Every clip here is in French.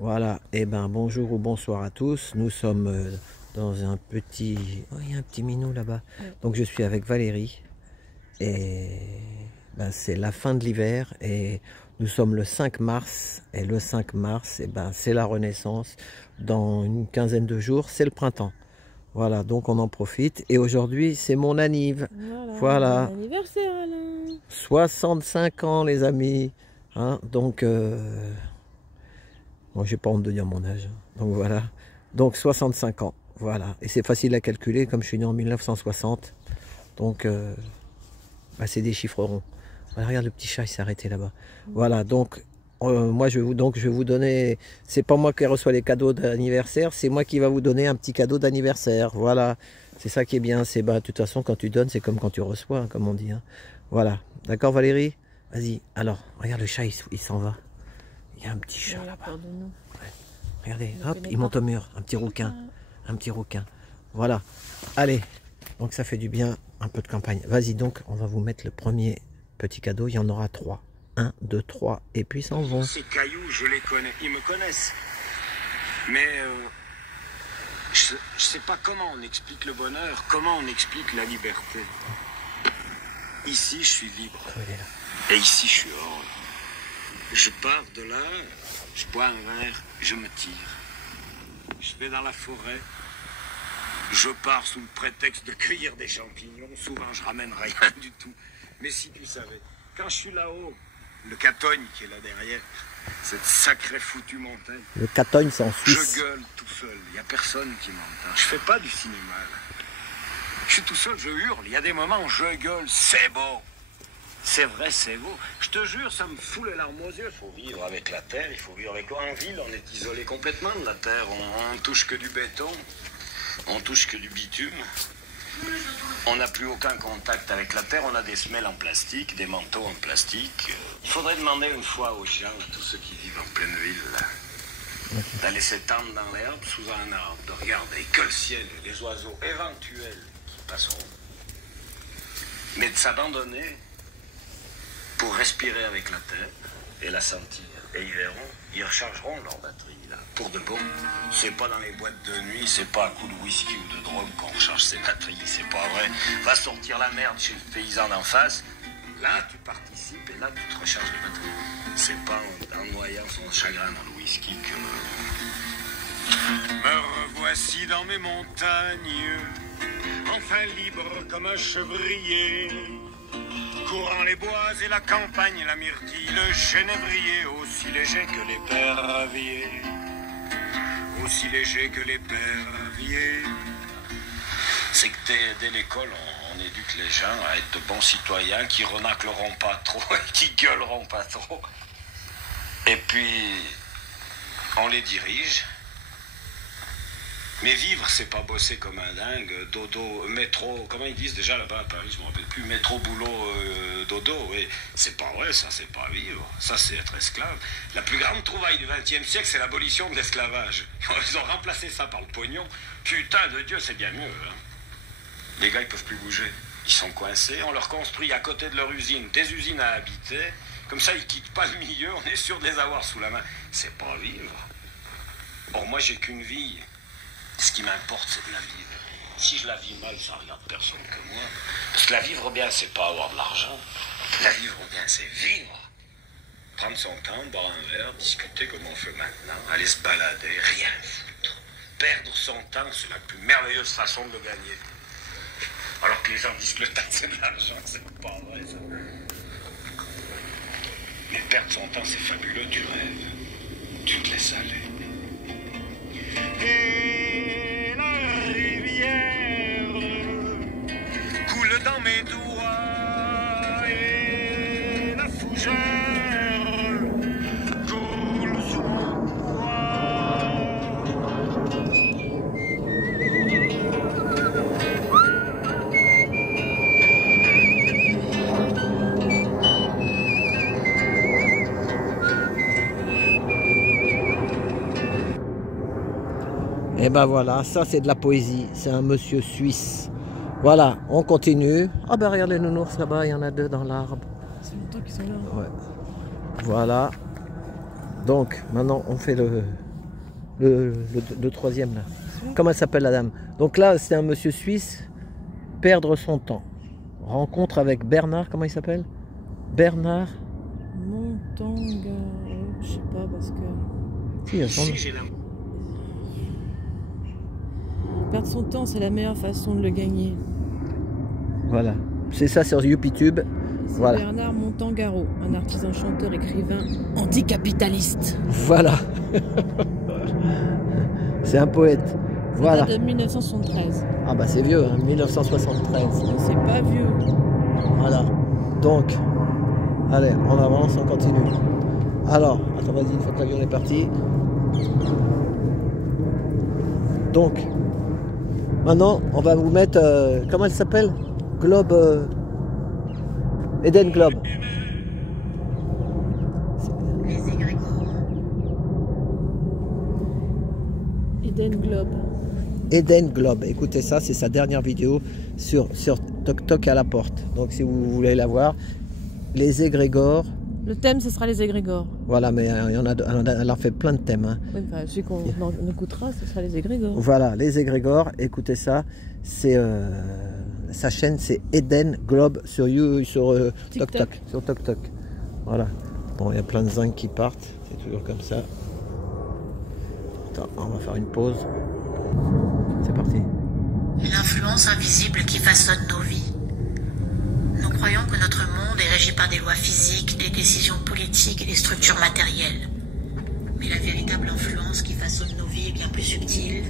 Voilà, et ben bonjour ou bonsoir à tous. Nous sommes dans un petit... Oh, il y a un petit minou là-bas. Ouais. Donc je suis avec Valérie. Et ben, c'est la fin de l'hiver. Et nous sommes le 5 mars. Et le 5 mars, et ben, c'est la Renaissance. Dans une quinzaine de jours, c'est le printemps. Voilà, donc on en profite. Et aujourd'hui, c'est mon anniv. Voilà, Voilà, bon anniversaire Alain. 65 ans les amis. Hein, donc... moi, j'ai pas honte de dire mon âge. Donc voilà. Donc 65 ans. Voilà. Et c'est facile à calculer comme je suis né en 1960. Donc bah, c'est des chiffres ronds. Voilà, regarde le petit chat, il s'est arrêté là-bas. Voilà. Donc moi je vais vous donner. C'est pas moi qui reçois les cadeaux d'anniversaire, c'est moi qui va vous donner un petit cadeau d'anniversaire. Voilà. C'est ça qui est bien. C'est bah de toute façon quand tu donnes, c'est comme quand tu reçois, hein, comme on dit. Hein. Voilà. D'accord Valérie? Vas-y. Alors, regarde le chat, il s'en va. Il y a un petit chat là-bas. Ouais. Regardez, hop, il monte au mur. Un petit rouquin. Un petit rouquin. Voilà. Allez. Donc ça fait du bien, un peu de campagne. Vas-y donc, on va vous mettre le premier petit cadeau. Il y en aura 3. 1, 2, 3. Et puis s'en vont. Ces cailloux, je les connais. Ils me connaissent. Mais je sais pas comment on explique le bonheur, comment on explique la liberté. Ici, je suis libre. Oh, il est là. Et ici, je suis heureux. Je pars de là, je bois un verre, je me tire. Je vais dans la forêt. Je pars sous le prétexte de cueillir des champignons. Souvent, je ramène rien du tout. Mais si tu savais, quand je suis là-haut, le Catogne qui est là derrière, cette sacrée foutue montagne, Le Catogne, c'est en Suisse. je gueule tout seul. Il n'y a personne qui m'entend. Je fais pas du cinéma, là. Je suis tout seul, je hurle. Il y a des moments où je gueule. C'est beau. C'est vrai, c'est beau. Je te jure, ça me fout les larmes aux yeux. Il faut vivre avec la terre, il faut vivre avec l'eau. En ville, on est isolé complètement de la terre. On touche que du béton. On touche que du bitume. On n'a plus aucun contact avec la terre. On a des semelles en plastique, des manteaux en plastique. Il faudrait demander une fois aux gens, à tous ceux qui vivent en pleine ville, là, d'aller s'étendre dans l'herbe sous un arbre, de regarder que le ciel et les oiseaux éventuels qui passeront. Mais de s'abandonner pour respirer avec la terre et la sentir. Et ils verront, ils rechargeront leur batterie, là, pour de bon. C'est pas dans les boîtes de nuit, c'est pas à coup de whisky ou de drogue qu'on recharge ses batteries, c'est pas vrai. Va sortir la merde chez le paysan d'en face, là tu participes et là tu te recharges les batteries. C'est pas en noyant son chagrin dans le whisky que... Me revoici dans mes montagnes, enfin libre comme un chevrier. Courant les bois et la campagne, la myrtille, le genévrier, aussi léger que les perviers, aussi léger que les perviers. C'est que dès l'école, on éduque les gens à être de bons citoyens qui renacleront pas trop et qui gueuleront pas trop. Et puis, on les dirige. Mais vivre, c'est pas bosser comme un dingue, dodo, métro, comment ils disent déjà là-bas à Paris, je me rappelle plus, métro, boulot, dodo, oui. C'est pas vrai, ça c'est pas vivre, ça c'est être esclave. La plus grande trouvaille du XXe siècle, c'est l'abolition de l'esclavage. Ils ont remplacé ça par le pognon. Putain de Dieu, c'est bien mieux. Hein. Les gars, ils peuvent plus bouger. Ils sont coincés, on leur construit à côté de leur usine des usines à habiter. Comme ça, ils quittent pas le milieu, on est sûr de les avoir sous la main. C'est pas vivre. Or, moi, j'ai qu'une vie. Ce qui m'importe, c'est de la vivre. Si je la vis mal, ça regarde personne que moi. Parce que la vivre bien, c'est pas avoir de l'argent. La vivre bien, c'est vivre. Prendre son temps, boire un verre, discuter comme on fait maintenant, aller se balader, rien foutre. Perdre son temps, c'est la plus merveilleuse façon de le gagner. Alors que les gens disent que le temps, c'est de l'argent, c'est pas vrai, ça. Mais perdre son temps, c'est fabuleux, tu rêves. Tu te laisses aller. Et la rivière coule dans mes doigts et la fougère coule sous mon poids. Et ben voilà, ça c'est de la poésie. C'est un monsieur suisse. Voilà, on continue. Ah ben regarde les nounours là-bas, il y en a 2 dans l'arbre. C'est longtemps qu'ils sont là. Ouais. Voilà. Donc maintenant on fait le le troisième là. Comment elle s'appelle la dame? Donc là, c'est un monsieur suisse, perdre son temps. Rencontre avec Bernard, comment il s'appelle? Bernard Montangaro, je sais pas parce que... Si, il y a son nom. Perdre son temps, c'est la meilleure façon de le gagner. Voilà, c'est ça sur YouTube. C'est Voilà. Bernard Montangaro, un artisan, chanteur, écrivain anticapitaliste. Voilà. C'est un poète. Voilà. De 1973. Ah bah c'est vieux, hein, 1973. C'est pas vieux. Voilà. Donc, allez, on avance, on continue. Alors, attends, vas-y, une fois que l'avion est parti. Donc, maintenant, on va vous mettre, comment elle s'appelle? Globe, Eden Globe. Les égrégores. Eden Globe. Eden Globe, écoutez ça, c'est sa dernière vidéo sur Toc Toc à la porte. Donc si vous voulez la voir, les égrégores. Le thème, ce sera les égrégores. Voilà, mais il y en a, elle a fait plein de thèmes. Hein. Oui, enfin, celui qu'on écoutera, ce sera les égrégores. Voilà, les égrégores, écoutez ça, c'est sa chaîne, c'est Eden Globe sur Toc Toc, sur Toc Toc. Voilà. Bon, il y a plein de zinc qui partent, c'est toujours comme ça. Attends, on va faire une pause. C'est parti. L'influence invisible qui façonne nos vies. Nous croyons que notre monde est régi par des lois physiques, des décisions politiques et des structures matérielles. Mais la véritable influence qui façonne nos vies est bien plus subtile,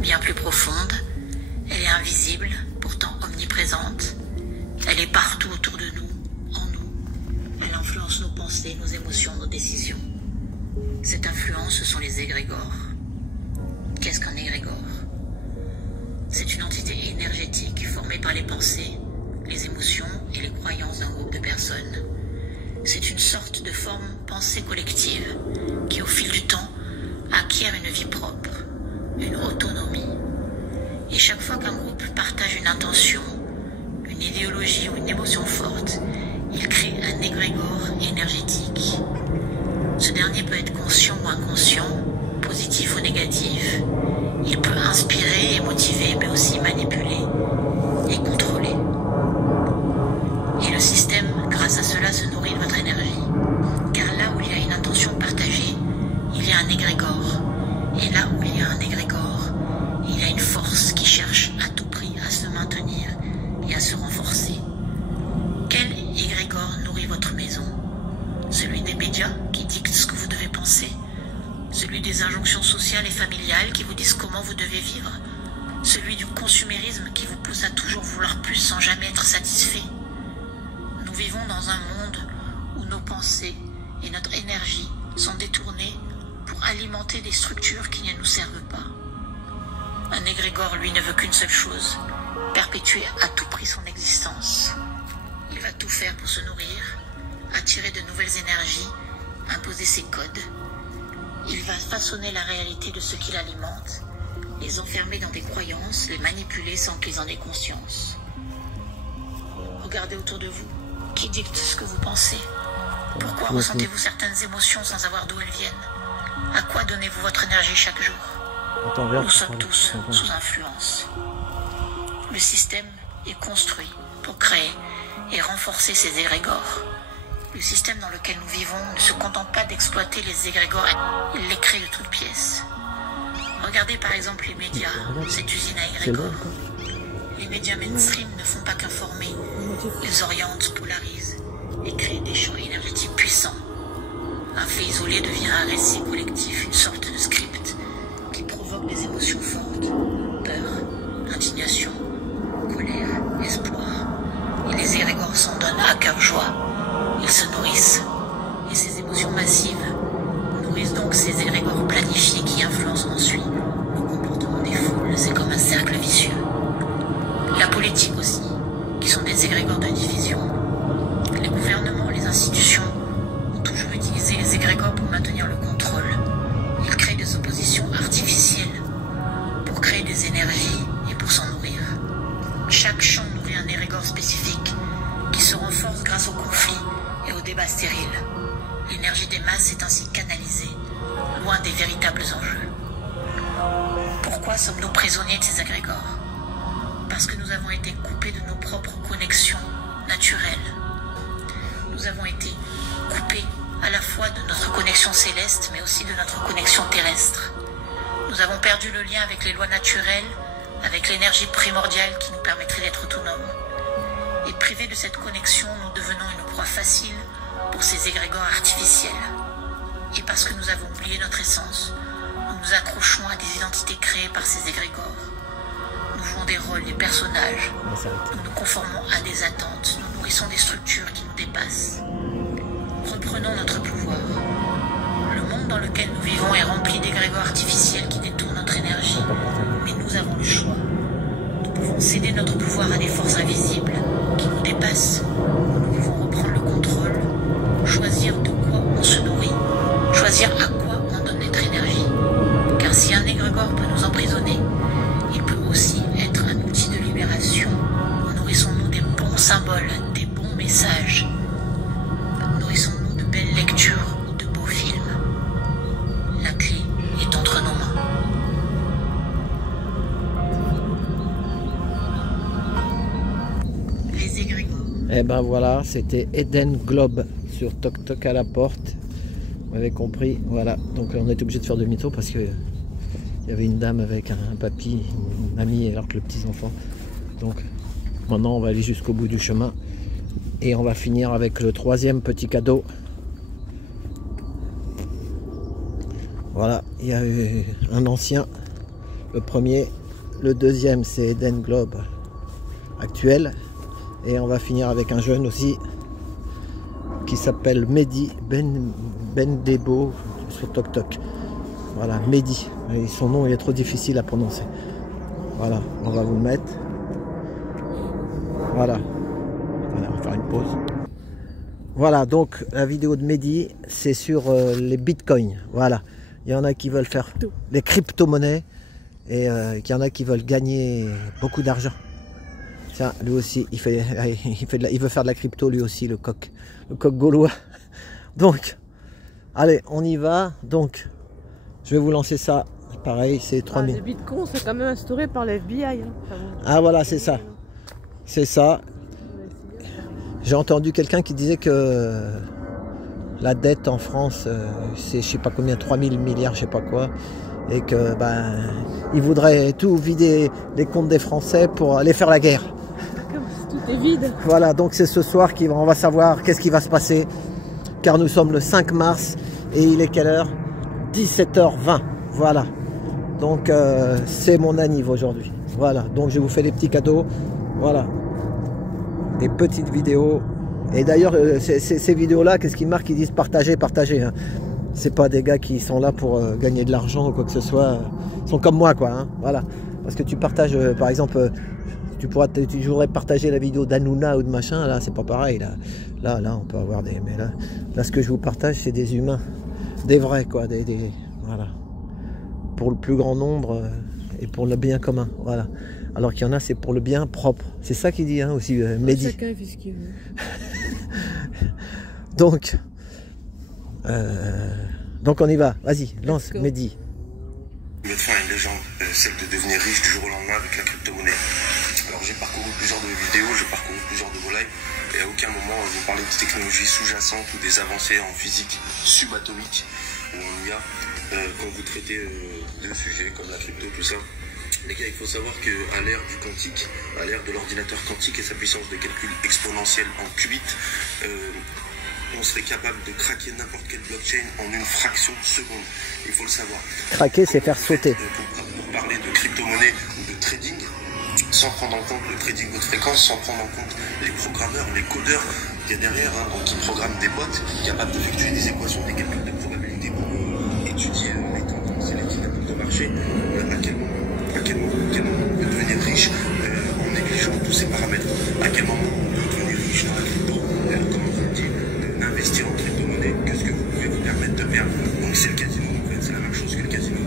bien plus profonde. Elle est invisible, pourtant omniprésente. Elle est partout autour de nous, en nous. Elle influence nos pensées, nos émotions, nos décisions. Cette influence, ce sont les égrégores. Qu'est-ce qu'un égrégore? C'est une entité énergétique formée par les pensées, les émotions et les croyances d'un groupe de personnes. C'est une sorte de forme pensée collective qui, au fil du temps, acquiert une vie propre, une autonomie. Et chaque fois qu'un groupe partage une intention, une idéologie ou une émotion forte, il crée un égrégore énergétique. Ce dernier peut être conscient ou inconscient, positif ou négatif. Il peut inspirer et motiver, mais aussi manipuler et contrôler. Et le système, grâce à cela, se nourrit de votre énergie. Car là où il y a une intention partagée, il y a un égrégore. Et là où il y a un égrégore, il y a une force qui cherche à tout prix à se maintenir et à se renforcer. Quel égrégore nourrit votre maison? Celui des médias qui dictent ce que vous devez penser? Celui des injonctions sociales et familiales qui vous disent comment vous devez vivre? Celui du consumérisme qui vous pousse à toujours vouloir plus sans jamais être satisfait? Nous vivons dans un monde où nos pensées et notre énergie sont détournées pour alimenter des structures qui ne nous servent pas. Un égrégore, lui, ne veut qu'une seule chose, perpétuer à tout prix son existence. Il va tout faire pour se nourrir, attirer de nouvelles énergies, imposer ses codes. Il va façonner la réalité de ceux qui l'alimentent, les enfermer dans des croyances, les manipuler sans qu'ils en aient conscience. Regardez autour de vous. Qui dicte ce que vous pensez? Pourquoi ressentez-vous certaines émotions sans savoir d'où elles viennent? À quoi donnez-vous votre énergie chaque jour? Nous sommes tous sous influence. Le système est construit pour créer et renforcer ces égrégores. Le système dans lequel nous vivons ne se contente pas d'exploiter les égrégores, il les crée de toutes pièces. Regardez par exemple les médias, cette usine à égrégores. Les médias mainstream ne font pas qu'informer, ils orientent, polarisent et créent des champs énergétiques puissants. Un fait isolé devient un récit collectif, une sorte de script qui provoque des émotions fortes, peur, indignation, colère, espoir. Et les égrégores s'en donnent à cœur joie. Ils se nourrissent, et ces émotions massives nourrissent donc ces égrégores planifiés qui influencent ensuite le comportement des foules. C'est comme un cercle vicieux. La politique aussi, qui sont des égrégores de division. Les gouvernements, les institutions ont toujours utilisé les égrégores pour maintenir le contrôle. Ils créent des oppositions artificielles pour créer des énergies et pour s'en nourrir. Chaque champ nourrit un égrégore spécifique qui se renforce grâce au conflit et au débat stérile. L'énergie des masses est ainsi canalisée, loin des véritables enjeux. Pourquoi sommes-nous prisonniers de ces égrégores? Parce que nous avons été coupés de nos propres connexions naturelles. Nous avons été coupés à la fois de notre connexion céleste, mais aussi de notre connexion terrestre. Nous avons perdu le lien avec les lois naturelles, avec l'énergie primordiale qui nous permettrait d'être autonomes. Et privés de cette connexion, nous devenons une proie facile pour ces égrégores artificiels. Et parce que nous avons oublié notre essence, nous nous accrochons à des identités créées par ces égrégores. Nous jouons des rôles, des personnages. Nous nous conformons à des attentes. Nous nourrissons des structures qui nous dépassent. Reprenons notre pouvoir. Le monde dans lequel nous vivons est rempli d'égrégores artificiels qui détournent notre énergie. Mais nous avons le choix. Nous pouvons céder notre pouvoir à des forces invisibles qui nous dépassent. Nous pouvons reprendre le contrôle, choisir de quoi on se nourrit, choisir à quoi on donne notre énergie. Car si un égrégore peut nous emprisonner, il peut aussi être un outil de libération. Nourrissons-nous des bons symboles, des bons messages. Nourrissons-nous de belles lectures ou de beaux films. La clé est entre nos mains. Les égrégores. Et ben voilà, c'était Eden Globe sur Toc Toc à la porte. Vous avez compris, voilà. Donc on était obligé de faire demi-tour parce que il y avait une dame avec un papy, une amie, alors que le petit enfant. Donc maintenant on va aller jusqu'au bout du chemin et on va finir avec le troisième petit cadeau. Voilà, il y a eu un ancien, le premier, le deuxième c'est Eden Globe actuel et on va finir avec un jeune aussi qui s'appelle Mehdi Bendebo sur Toc Toc. Voilà, Mehdi. Et son nom il est trop difficile à prononcer. Voilà, on va vous le mettre. Voilà. Voilà, on va faire une pause. Voilà, donc la vidéo de Mehdi, c'est sur les bitcoins. Voilà. Il y en a qui veulent faire les crypto-monnaies et il y en a qui veulent gagner beaucoup d'argent. Tiens, lui aussi, il veut faire de la crypto, lui aussi, le coq gaulois. Donc, allez, on y va. Donc, je vais vous lancer ça. Pareil, c'est 3000. Les bitcoins, c'est quand même instauré par la FBI. Hein. Ah voilà, c'est ça. C'est ça. J'ai entendu quelqu'un qui disait que la dette en France, c'est je sais pas combien, 3000 milliards, je sais pas quoi. Et que ben, ils voudraient tout vider les comptes des Français pour aller faire la guerre. Tout est vide. Voilà, donc c'est ce soir qu'on va savoir qu'est-ce qui va se passer. Car nous sommes le 5 mars et il est quelle heure? 17h20. Voilà. Donc c'est mon anniv aujourd'hui. Voilà, donc je vous fais des petits cadeaux. Voilà. Des petites vidéos. Et d'ailleurs, ces vidéos-là, qu'est-ce qu'ils marquent? Ils disent partager, partager. Hein. C'est pas des gars qui sont là pour gagner de l'argent ou quoi que ce soit. Ils sont comme moi, quoi. Hein. Voilà. Parce que tu partages, par exemple, tu pourrais partager la vidéo d'Hanouna ou de machin. Là, c'est pas pareil. Là, on peut avoir des. Mais là, ce que je vous partage, c'est des humains. Des vrais, quoi. Voilà. Pour le plus grand nombre et pour le bien commun. Voilà. Alors qu'il y en a, c'est pour le bien propre. C'est ça qu'il dit hein, aussi, Mehdi. Chacun fait ce qu'il veut. Donc on y va. Vas-y, lance, Mehdi. Mettre fin à une légende, celle de devenir riche du jour au lendemain avec la crypto-monnaie. Alors j'ai parcouru plusieurs de vidéos, j'ai parcouru plusieurs de vos lives, et à aucun moment vous parlez de technologies sous-jacentes ou des avancées en physique subatomique ou en IA quand vous traitez de sujets comme la crypto, tout ça. Les gars, il faut savoir qu'à l'ère du quantique, à l'ère de l'ordinateur quantique et sa puissance de calcul exponentielle en qubits, on serait capable de craquer n'importe quelle blockchain en une fraction de seconde. Il faut le savoir. Craquer, c'est faire sauter. Pour parler de crypto-monnaie ou de trading, sans prendre en compte le trading haute fréquence, sans prendre en compte les programmeurs, les codeurs qu'il y a derrière, hein, donc qui programment des bots capables d'effectuer des équations, des calculs de probabilité pour étudier les tendances et les dynamiques de marché. À quel moment on peut devenir riche en négligeant tous ces paramètres? À quel moment on peut devenir riche dans la crypto? Comme on vous le dit, d'investir en crypto-monnaie, qu'est-ce que vous pouvez vous permettre de perdre? Donc c'est le casino, en fait, c'est la même chose que le casino.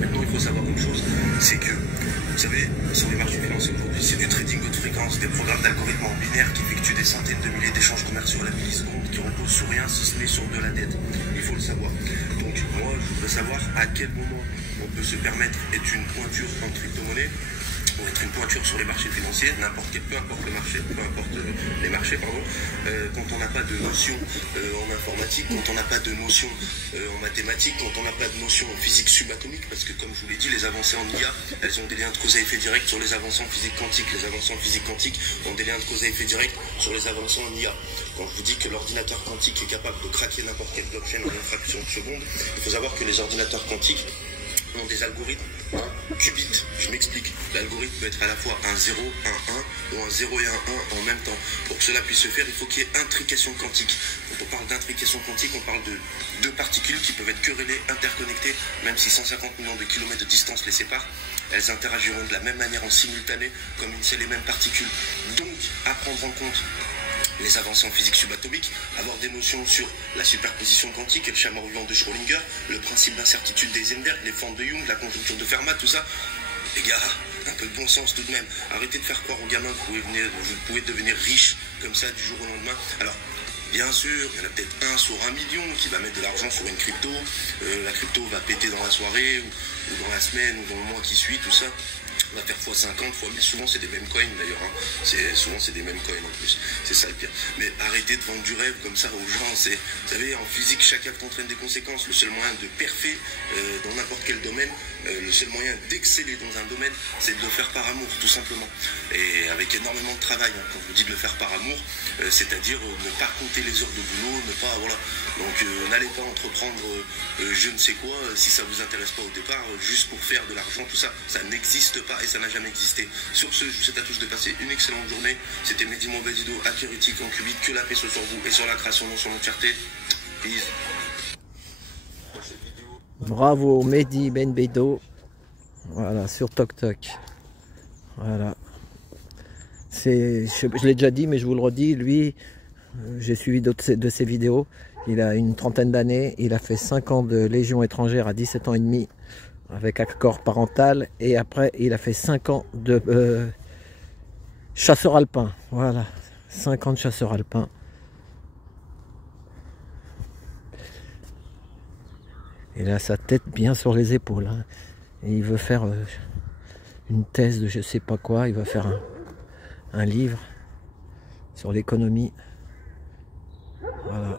Maintenant, il faut savoir une chose, c'est que, vous savez, sur les marchés financiers aujourd'hui, c'est du trading haute fréquence, des programmes d'algorithmes en binaire qui effectuent des centaines de milliers d'échanges commerciaux à la milliseconde, qui reposent sur rien si ce n'est sur de la dette. Il faut le savoir. Donc Donc moi, je voudrais savoir à quel moment on peut se permettre d'être une pointure en crypto-monnaie, ou être une pointure sur les marchés financiers, n'importe quel, peu importe le marché, peu importe les marchés, pardon, quand on n'a pas de notion en informatique, quand on n'a pas de notion en mathématiques, quand on n'a pas de notion en physique subatomique, parce que comme je vous l'ai dit, les avancées en IA, elles ont des liens de cause à effet direct sur les avancées en physique quantique. Les avancées en physique quantique ont des liens de cause à effet direct sur les avancées en IA. Quand je vous dis que l'ordinateur quantique est capable de craquer n'importe quelle blockchain en une fraction de seconde, il faut savoir que les ordinateurs quantiques ont des algorithmes qubits. Je m'explique. L'algorithme peut être à la fois un 0, un 1 ou un 0 et un 1 en même temps. Pour que cela puisse se faire, il faut qu'il y ait intrication quantique. Quand on parle d'intrication quantique, on parle de deux particules qui peuvent être querellées, interconnectées, même si 150 millions de kilomètres de distance les séparent, elles interagiront de la même manière en simultané, comme une seule et même particule. Donc, à prendre en compte les avancées en physique subatomique, avoir des notions sur la superposition quantique et le schéma vivant de Schrödinger, le principe d'incertitude d'Heisenberg, les formes de Jung, la conjoncture de Fermat, tout ça. Les gars, un peu de bon sens tout de même. Arrêtez de faire croire aux gamins que vous pouvez devenir riche comme ça du jour au lendemain. Alors, bien sûr, il y en a peut-être un sur 1 million qui va mettre de l'argent sur une crypto. La crypto va péter dans la soirée ou dans la semaine ou dans le mois qui suit, tout ça. On va faire x50, x1000, souvent c'est des mêmes coins d'ailleurs, hein. Souvent c'est des mêmes coins en plus, c'est ça le pire. Mais arrêtez de vendre du rêve comme ça aux gens, vous savez, en physique chaque acte entraîne des conséquences. Le seul moyen de perfer dans n'importe quel domaine, le seul moyen d'exceller dans un domaine, c'est de le faire par amour, tout simplement. Et avec énormément de travail, hein. Quand je vous dis de le faire par amour, c'est-à-dire ne pas compter les heures de boulot, ne pas, voilà. Donc n'allez pas entreprendre je ne sais quoi si ça vous intéresse pas au départ, juste pour faire de l'argent, tout ça, ça n'existe pas et ça n'a jamais existé. Sur ce, je vous souhaite à tous de passer une excellente journée. C'était Mehdi Mobezido, Akiritique en qubit, que la paix soit sur vous et sur la création, non sur l'entièreté. Peace. Bravo Mehdi Benbedo. Voilà, sur TokTok. Voilà. Je l'ai déjà dit, mais je vous le redis, lui, j'ai suivi d'autres de ses vidéos. Il a une trentaine d'années, il a fait 5 ans de Légion étrangère à 17 ans et demi avec accord parental, et après il a fait 5 ans de chasseur alpin. Voilà, 5 ans de chasseur alpin. Il a sa tête bien sur les épaules, hein. Et il veut faire une thèse de je sais pas quoi, il va faire un livre sur l'économie. Voilà.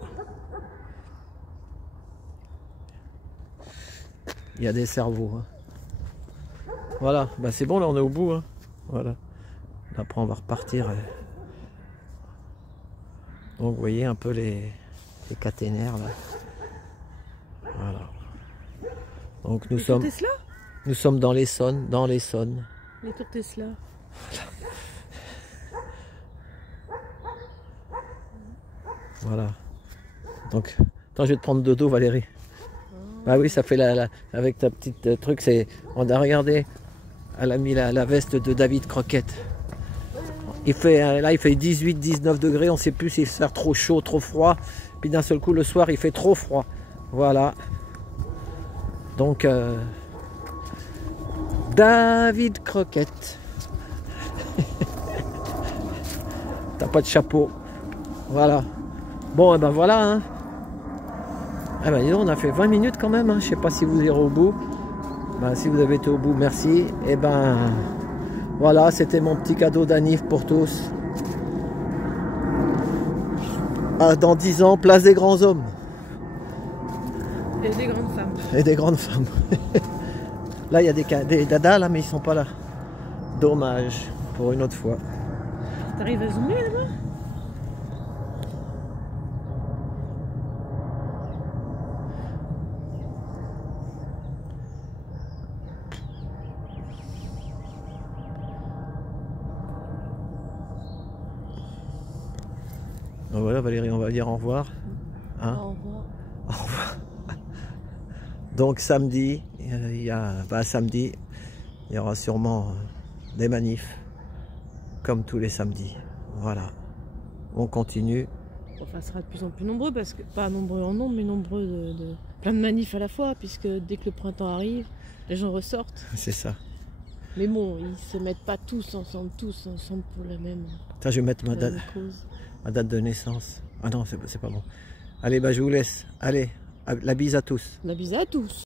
Il y a des cerveaux, hein. Voilà, bah c'est bon, là on est au bout, hein. Voilà. Après on va repartir. Donc vous voyez un peu les caténaires là. Voilà. Donc nous sommes dans l'Essonne, Les tours Tesla. Voilà. Donc, attends, je vais te prendre de dos, Valérie. Ah oui, ça fait avec ta petite truc, c'est. On a regardé. Elle a mis la veste de David Croquette. Là, il fait 18-19 degrés. On ne sait plus s'il fait trop chaud, trop froid. Puis d'un seul coup, le soir, il fait trop froid. Voilà. Donc, David Croquette. T'as pas de chapeau. Voilà. Bon, et ben voilà, hein. Ah ben dis donc, on a fait 20 minutes quand même, hein. Je sais pas si vous irez au bout. Ben, si vous avez été au bout, merci. Et ben voilà, c'était mon petit cadeau d'anniv pour tous. Ah, dans 10 ans, place des grands hommes. Et des grandes femmes. Et des grandes femmes. Là, il y a des dadas là, mais ils sont pas là. Dommage, pour une autre fois. T'arrives à zoomer là-bas? Donc voilà Valérie, on va dire au revoir. Hein? Au revoir. Au revoir. Donc samedi, samedi, il y aura sûrement des manifs, comme tous les samedis. Voilà, on continue. Enfin, ça sera de plus en plus nombreux, parce que pas nombreux en nombre, mais nombreux de plein de manifs à la fois, puisque dès que le printemps arrive, les gens ressortent. C'est ça. Mais bon, ils se mettent pas tous ensemble pour la même. Attends, je vais mettre ma date de naissance. Ah non, c'est pas bon. Allez, bah je vous laisse. Allez, La bise à tous. La bise à tous.